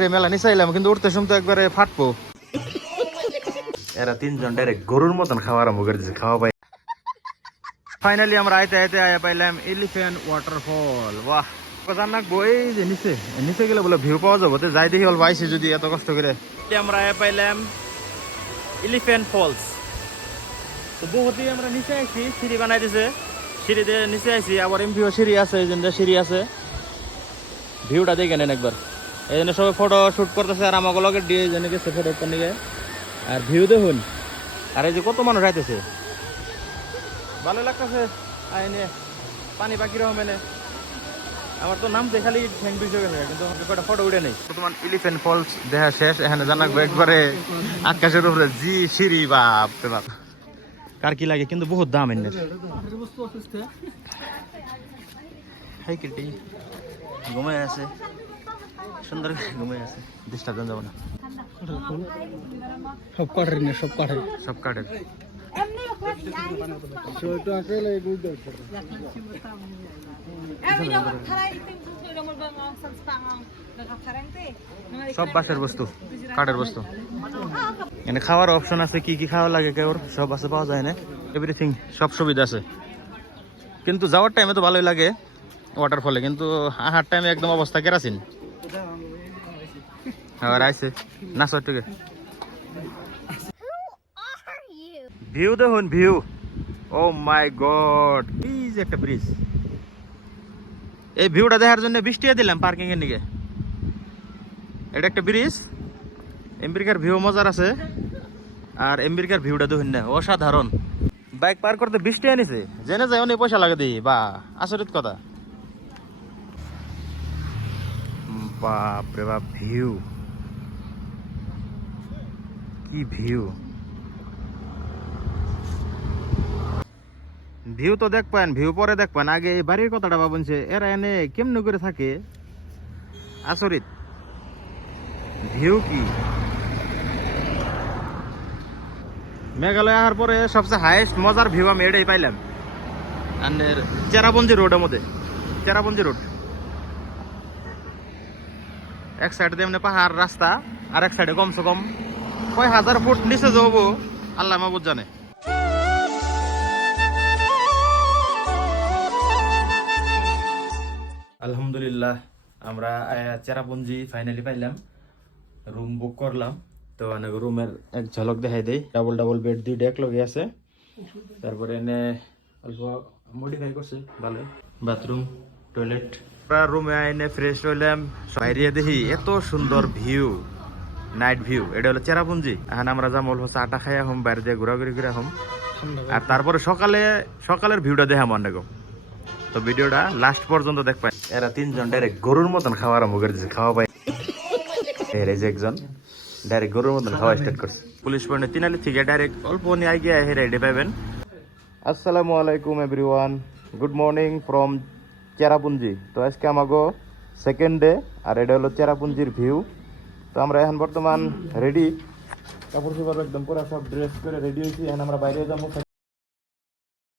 রে মেলা নিচাইলাম কিন্তু উঠতে শুনতে একবারে ফাটবো। এরা তিনজন ডাইরেক্ট গরুর মতন খাওয়া আরম্ভ করে দিচ্ছে, খাওয়া পাই। ফাইনালি আমরা আইতে আইতে আয়া পাইলাম এলিফ্যান্ট ওয়াটারফল। বাহ, জানাক বই যে নিচে নিচে গেলে বলে ভিউ পাওয়া যাবো, তো যাই দেখি অল্প আইসি যদি এত কষ্ট করে। আমরা আয়া পাইলাম এলিফ্যান্ট ফলস। তো বহুতই আমরা নিচে আইছি, সিঁড়ি বানাই দিছে, সিঁড়ি দিয়ে নিচে আইছি। আবার এমপিও সিঁড়ি আছে, এই যে সিঁড়ি আছে। ভিউটা দেখে নেন একবার। এই জন্য সবাই ফটো শুট করতেছে আর আমাকে লগে দিয়ে জেনে গেছে ফটো উঠতে নিয়ে। আর ভিউ দেখুন, আর এই যে কত মানুষ আইতেছে, ভালো লাগতেছে। আইনে পানি বাকি রকম এনে আমার তো নামতে খালি ঠ্যাং পিছিয়ে গেছে, কিন্তু কটা ফটো উঠে নেই। বর্তমান এলিফ্যান্ট ফলস দেখা শেষ। এখানে জানাকবো একবারে আকাশের উপরে জি সিঁড়ি, বাপ রে বাপ। কার কি লাগে কিন্তু বহুত দাম এনে। হাই কেটে ঘুমায় আছে, সুন্দর ঘুমায় আছে, ডিস্টার্ব যাব না। সব কাঠের না, সব কাঠের, সব কাঠের। সব বাঁশের বস্তু, কাঠের বস্তু। এখানে খাওয়ার অপশন আছে, কি কি খাওয়া লাগে কেউ সব আছে, পাওয়া যায় না এভরিথিং, সব সুবিধা আছে। কিন্তু যাওয়ার টাইমে তো ভালোই লাগে ওয়াটারফলে, কিন্তু আহার টাইমে একদম অবস্থা কেরাসিন। আবার আইসে নাচর থেকে ভিউ দেখুন, ভিউ, ও মাই গড। এই যে একটা ব্রিজ, এই ভিউটা দেখার জন্য 20 টাকা দিলাম পার্কিং এর নিকে। এটা একটা ব্রিজ, আমেরিকার ভিউ মজার আছে। আর আমেরিকার ভিউটা দেখুন না, অসাধারণ। বাইক পার করতে 20 টাকা নিছে, জেনে যায় অনেক পয়সা লাগে দিই, বা আচরিত কথা। বাপ রে বাপ, ভিউ, কি ভিউ। ভিউ তো দেখ পান, ভিউ পরে দেখ পান, আগে এই বাড়ির কথাটা ভাবছে এরা এনে কেমনে করে থাকে, আচরিত। ভিউ কি, মেঘালয় আসার পরে সবচেয়ে হাইয়েস্ট মজার ভিউ আমি এটাই পাইলাম। আর চেরাপুঞ্জি রোডের মধ্যে, চেরাপুঞ্জি রোড এক সাইড দিয়ে এমনি পাহাড় রাস্তা, আর এক সাইডে কমসে কম কয় হাজার ফুট নিচে যাবো আল্লাহ মাহবুব জানে। আলহামদুলিল্লাহ, আমরা চেরাপুঞ্জি ফাইনালি পাইলাম, রুম বুক করলাম। তো রুমের এক ঝলক দেখাই দেই। ডাবল ডাবল বেড, 2টা একলগে আছে। তারপরে এনে অল্প মডিফাই করছে, ভালো বাথরুম, টয়লেট। রুমে আইনে ফ্রেশ হইলাম, বাইরে দেখি এত সুন্দর ভিউ, নাইট ভিউ। এটা হলো চেরাপুঞ্জি। এখন আমরা যাবো অল্প চাটা খাই হম, বাইরে দিয়ে ঘোরাঘুরি করে হম। আর তারপরে সকালের ভিউটা দেখা মনে গো। তো ভিডিওটা লাস্ট পর্যন্ত দেখবেন। এরা তিনজন ডাইরেক্ট গরুর মতন খাওয়া আরম্ভ করে দিচ্ছে, খাওয়া পাই। এর এই যে একজন ডাইরেক্ট গরুর মতন খাওয়া স্টার্ট করছে। পুলিশ পয়েন্টে তিনালি থেকে ডাইরেক্ট অল্প নিয়ে গিয়ে রেডি পাবেন। আসসালামু আলাইকুম everyone, good morning from Cherrapunji. তো আজকে আমাগো সেকেন্ড ডে, আর এটা হলো চেরাপুঞ্জির ভিউ। তো আমরা এখন বর্তমান রেডি, কাপড় চোপড় একদম পুরো সব ড্রেস করে রেডি হয়েছি। এখন আমরা বাইরে যাবো।